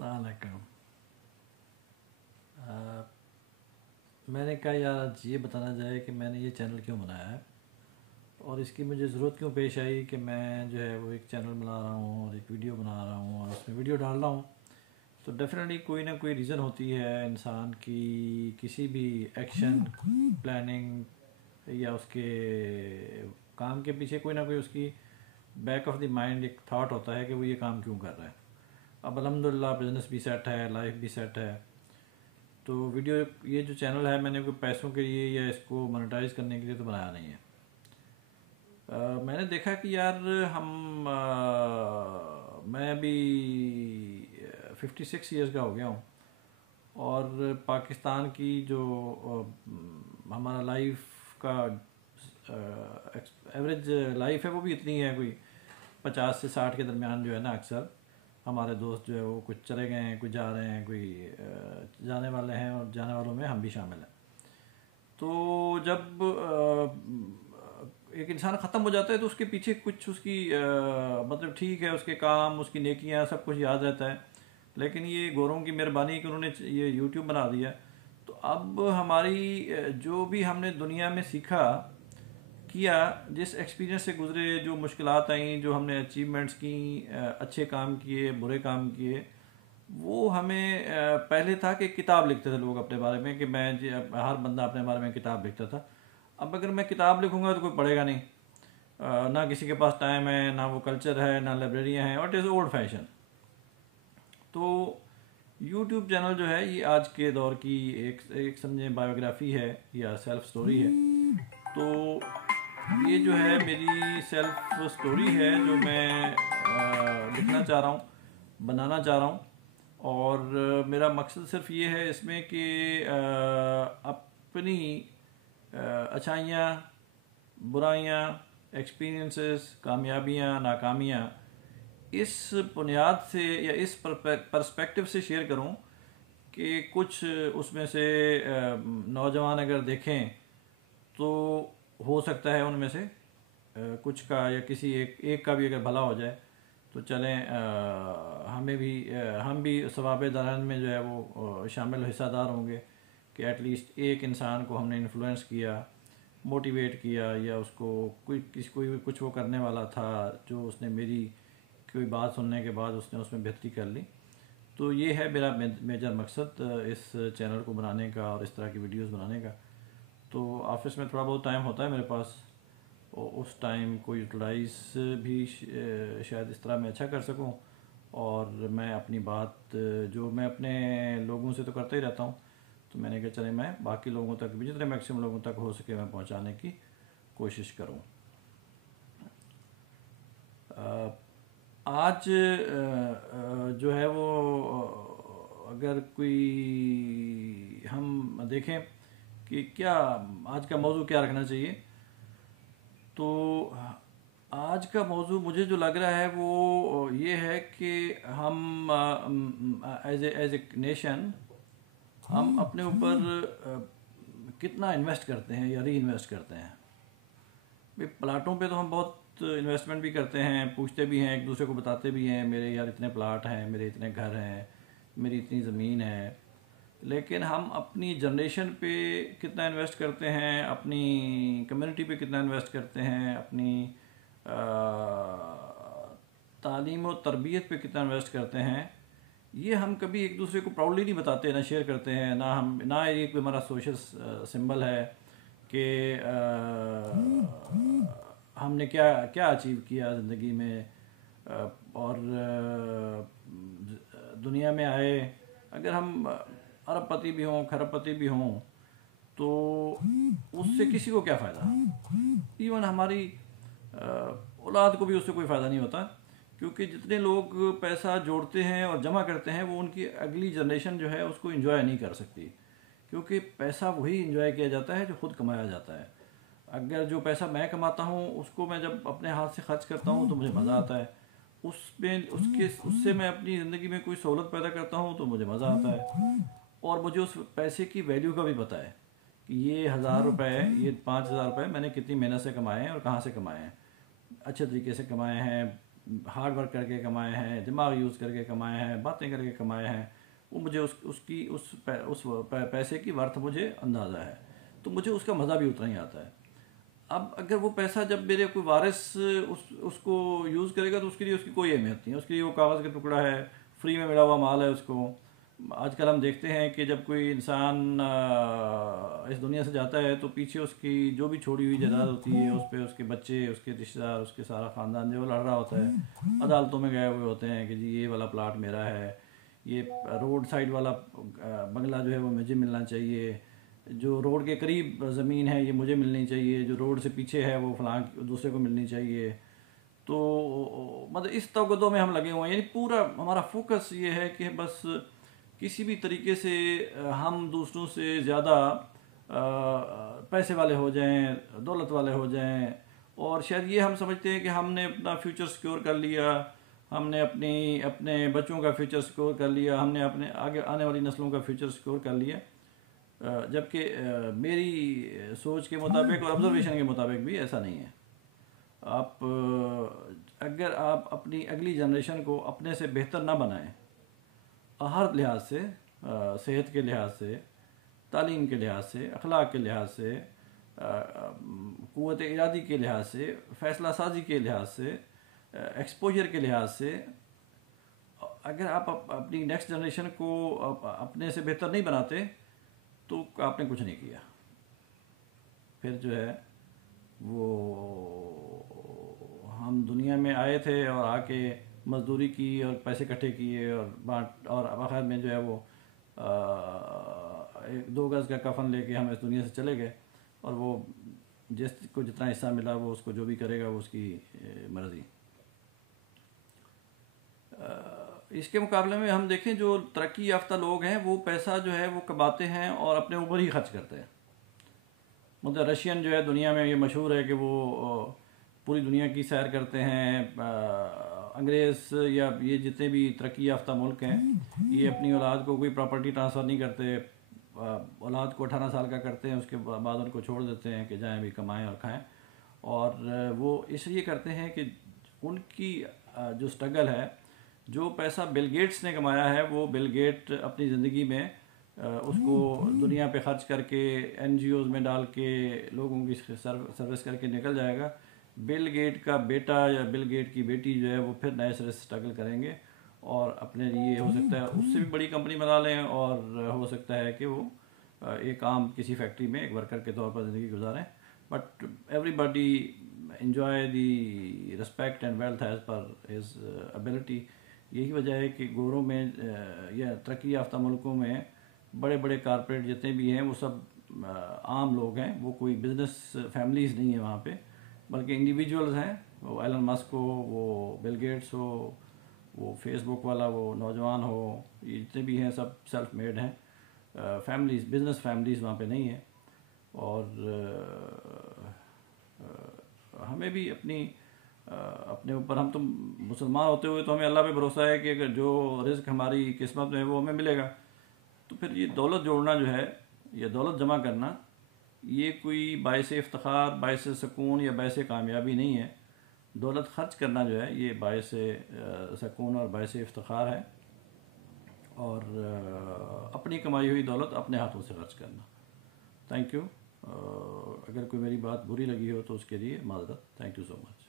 अस्सलाम वालेकुम। आ, मैंने कहा यार आज ये बताना जाए कि मैंने ये चैनल क्यों बनाया है और इसकी मुझे ज़रूरत क्यों पेश आई कि मैं जो है वो एक चैनल बना रहा हूँ और एक वीडियो बना रहा हूँ और उसमें वीडियो डाल रहा हूँ। तो डेफिनेटली कोई ना कोई रीज़न होती है इंसान की किसी भी एक्शन प्लानिंग या उसके काम के पीछे कोई ना कोई उसकी बैक ऑफ द माइंड एक थाट होता है कि वो ये काम क्यों कर रहा है। अब अल्हम्दुलिल्लाह बिज़नेस भी सेट है, लाइफ भी सेट है। तो वीडियो ये जो चैनल है मैंने कोई पैसों के लिए या इसको मोनेटाइज करने के लिए तो बनाया नहीं है। मैंने देखा कि यार मैं अभी 56 ईयर्स का हो गया हूँ और पाकिस्तान की जो हमारा लाइफ का एवरेज लाइफ है वो भी इतनी है, कोई 50 से 60 के दरमियान जो है ना। अक्सर हमारे दोस्त जो है वो कुछ चले गए हैं, कुछ जा रहे हैं, कोई जाने वाले हैं और जाने वालों में हम भी शामिल हैं। तो जब एक इंसान ख़त्म हो जाता है तो उसके पीछे कुछ उसकी मतलब ठीक है, उसके काम, उसकी नेकियां, सब कुछ याद रहता है। लेकिन ये गोरों की मेहरबानी कि उन्होंने ये यूट्यूब बना दिया। तो अब हमारी जो भी हमने दुनिया में सीखा किया, जिस एक्सपीरियंस से गुजरे, जो मुश्किलात आई, जो हमने अचीवमेंट्स की, अच्छे काम किए, बुरे काम किए, वो हमें पहले था कि किताब लिखते थे लोग अपने बारे में कि हर बंदा अपने बारे में किताब लिखता था। अब अगर मैं किताब लिखूंगा तो कोई पढ़ेगा नहीं। ना किसी के पास टाइम है, ना वो कल्चर है, ना लाइब्रेरियाँ हैं, और इट इज़ ओल्ड फैशन। तो यूट्यूब चैनल जो है ये आज के दौर की एक समझे बायोग्राफी है या सेल्फ स्टोरी है। तो ये जो है मेरी सेल्फ स्टोरी है जो मैं लिखना चाह रहा हूँ, बनाना चाह रहा हूँ। और मेरा मकसद सिर्फ ये है इसमें कि अपनी अच्छाइयाँ, बुराइयाँ, एक्सपीरियंसेस, कामयाबियाँ, नाकामियाँ इस बुनियाद से या इस पर्सपेक्टिव से शेयर करूं कि कुछ उसमें से नौजवान अगर देखें तो हो सकता है उनमें से कुछ का या किसी एक का भी अगर भला हो जाए तो चलें, हमें भी हम भी सवाब दरान में जो है वो शामिल हिस्सादार होंगे कि एटलीस्ट एक इंसान को हमने इन्फ्लुएंस किया, मोटिवेट किया, या उसको कोई कुछ वो करने वाला था जो उसने मेरी कोई बात सुनने के बाद उसने उसमें बेहतरी कर ली। तो ये है मेरा मेजर मकसद इस चैनल को बनाने का और इस तरह की वीडियोस बनाने का। तो ऑफिस में थोड़ा बहुत टाइम होता है मेरे पास और उस टाइम को यूटिलाइज भी शायद इस तरह मैं अच्छा कर सकूं। और मैं अपनी बात जो मैं अपने लोगों से तो करता ही रहता हूं, तो मैंने कहा चले मैं बाकी लोगों तक भी जितने मैक्सिमम लोगों तक हो सके मैं पहुंचाने की कोशिश करूं। आज जो है वो अगर कोई हम देखें कि क्या आज का मौजू क्या रखना चाहिए, तो आज का मौजू मुझे जो लग रहा है वो ये है कि हम एज ए नेशन हम अपने ऊपर कितना इन्वेस्ट करते हैं या री इन्वेस्ट करते हैं। भाई प्लाटों पे तो हम बहुत इन्वेस्टमेंट भी करते हैं, पूछते भी हैं, एक दूसरे को बताते भी हैं मेरे यार इतने प्लाट हैं, मेरे इतने घर हैं, मेरी इतनी ज़मीन है। लेकिन हम अपनी जनरेशन पे कितना इन्वेस्ट करते हैं, अपनी कम्युनिटी पे कितना इन्वेस्ट करते हैं, अपनी तालीम और तरबियत पे कितना इन्वेस्ट करते हैं, ये हम कभी एक दूसरे को प्राउडली नहीं बताते, ना शेयर करते हैं, ना ये कोई हमारा सोशल सिंबल है कि हमने क्या क्या अचीव किया ज़िंदगी में। और दुनिया में आए अगर हम अरबपति भी हों, खरबपति भी हों, तो उससे किसी को क्या फ़ायदा। इवन हमारी औलाद को भी उससे कोई फ़ायदा नहीं होता, क्योंकि जितने लोग पैसा जोड़ते हैं और जमा करते हैं वो उनकी अगली जनरेशन जो है उसको एंजॉय नहीं कर सकती, क्योंकि पैसा वही एंजॉय किया जाता है जो खुद कमाया जाता है। अगर जो पैसा मैं कमाता हूँ उसको मैं जब अपने हाथ से खर्च करता हूँ तो मुझे मज़ा आता है, उससे मैं अपनी ज़िंदगी में कोई सहूलत पैदा करता हूँ तो मुझे मज़ा आता है। और मुझे उस पैसे की वैल्यू का भी पता है कि ये 1000 रुपये, ये 5000 रुपये मैंने कितनी मेहनत से कमाए हैं और कहाँ से कमाए हैं। अच्छे तरीके से कमाए हैं, ہارڈ ورک کر کے کمائے ہیں، دماغ یوز کر کے کمائے ہیں، باتیں کر کے کمائے ہیں، وہ مجھے اس پیسے کی ورتھ مجھے اندازہ ہے، تو مجھے اس کا مزہ بھی اتنا ہی آتا ہے۔ اب اگر وہ پیسہ جب میرے کوئی وارث اس کو یوز کرے گا تو اس کے لیے اس کی کوئی اہمیت نہیں ہے، اس کے لیے وہ کاغذ کا ٹکڑا ہے، فری میں ملا ہوا مال ہے اس کو۔ آج کل ہم دیکھتے ہیں کہ جب کوئی انسان اس دنیا سے جاتا ہے تو پیچھے اس کی جو بھی چھوڑی ہوئی جائیداد ہوتی ہے اس پہ اس کے بچے، اس کے رشتہ دار، اس کے سارا خاندان جو لڑ رہا ہوتا ہے، عدالتوں میں گئے ہوئے ہوتے ہیں کہ جی یہ والا پلاٹ میرا ہے، یہ روڈ سائڈ والا بنگلہ جو ہے وہ مجھے ملنا چاہیے، جو روڈ کے قریب زمین ہے یہ مجھے ملنی چاہیے، جو روڈ سے پیچھے ہے وہ فلاں دوسرے کو ملنی چاہیے۔ تو مطلب اس توگدوں میں ہم لگے ہوئے ہیں، یعنی پورا ہمارا فوکس یہ ہے کہ بس کسی بھی طریقے سے ہم دوسروں سے زیادہ پیسے والے ہو جائیں، دولت والے ہو جائیں، اور شاید یہ ہم سمجھتے ہیں کہ ہم نے اپنا فیوچر سیکیور کر لیا، ہم نے اپنے بچوں کا فیوچر سیکیور کر لیا، ہم نے اپنے آگے آنے والی نسلوں کا فیوچر سیکیور کر لیا، جبکہ میری سوچ کے مطابق اور آبزرویشن کے مطابق بھی ایسا نہیں ہے۔ اگر آپ اپنی اگلی جنریشن کو اپنے سے بہتر نہ بنائیں، ہر لحاظ سے، صحت کے لحاظ سے، تعلیم کے لحاظ سے، اخلاق کے لحاظ سے، قوت ارادی کے لحاظ سے، فیصلہ سازی کے لحاظ سے، ایکسپوجر کے لحاظ سے، اگر آپ اپنی نیکسٹ جنریشن کو اپنے سے بہتر نہیں بناتے تو آپ نے کچھ نہیں کیا۔ پھر جو ہے وہ ہم دنیا میں آئے تھے اور آ کے مزدوری کی اور پیسے اکٹھے کیے اور آخر میں جو ہے وہ 2 گز کا کفن لے کے ہم اس دنیا سے چلے گئے، اور وہ جس کو جتنا حصہ ملا وہ اس کو جو بھی کرے گا وہ اس کی مرضی۔ اس کے مقابلے میں ہم دیکھیں جو ترقی یافتہ لوگ ہیں وہ پیسہ جو ہے وہ کماتے ہیں اور اپنے اوپر ہی خرچ کرتے ہیں۔ مطلب رشین جو ہے دنیا میں یہ مشہور ہے کہ وہ پوری دنیا کی سیر کرتے ہیں۔ انگریز یا یہ جتنے بھی ترقی یافتہ ملک ہیں یہ اپنی اولاد کو کوئی پراپرٹی ٹرانسفر نہیں کرتے، اولاد کو 18 سال کا کرتے ہیں، اس کے بعد ان کو چھوڑ دیتے ہیں کہ جائیں بھی کمائیں اور کھائیں، اور وہ اس لیے کرتے ہیں کہ ان کی جو سٹرگل ہے، جو پیسہ بل گیٹس نے کمایا ہے وہ بل گیٹ اپنی زندگی میں اس کو دنیا پہ خرچ کر کے این جی اوز میں ڈال کے لوگوں کی سروس کر کے نکل جائے گا۔ بل گیٹ کا بیٹا یا بل گیٹ کی بیٹی جو ہے وہ پھر نئے سرے سے سٹرگل کریں گے اور اپنے لیے ہو سکتا ہے اس سے بھی بڑی کمپنی بنا لیں، اور ہو سکتا ہے کہ وہ ایک عام کسی فیکٹری میں ایک ورکر کے طور پر زندگی گزاریں، but every body enjoy the respect and wealth as per his ability. یہی وجہ ہے کہ گوروں میں یا ترقی یافتہ ملکوں میں بڑے بڑے کارپوریٹ جتنے بھی ہیں وہ سب عام لوگ ہیں، وہ کوئی بزنس فیملیز نہیں ہیں وہاں پہ، بلکہ انڈیویجولز ہیں۔ وہ ایلن مسک ہو، وہ بل گیٹس ہو، وہ فیس بک والا وہ نوجوان ہو، یہ جتنے بھی ہیں سب سیلف میڈ ہیں، فیملیز، بزنس فیملیز وہاں پہ نہیں ہیں۔ اور ہمیں بھی اپنے اوپر، ہم تو مسلمان ہوتے ہوئے تو ہمیں اللہ پہ بھروسہ ہے کہ اگر جو رزق ہماری قسمت میں ہے وہ ہمیں ملے گا، تو پھر یہ دولت جوڑنا جو ہے یا دولت جمع کرنا یہ کوئی باعث افتخار، باعث سکون یا باعث کامیابی نہیں ہے۔ دولت خرچ کرنا جو ہے یہ باعث سکون اور باعث افتخار ہے، اور اپنی کمائی ہوئی دولت اپنے ہاتھوں سے خرچ کرنا۔ Thank you. اگر کوئی میری بات بری لگی ہو تو اس کے لیے معذرت۔ Thank you so much.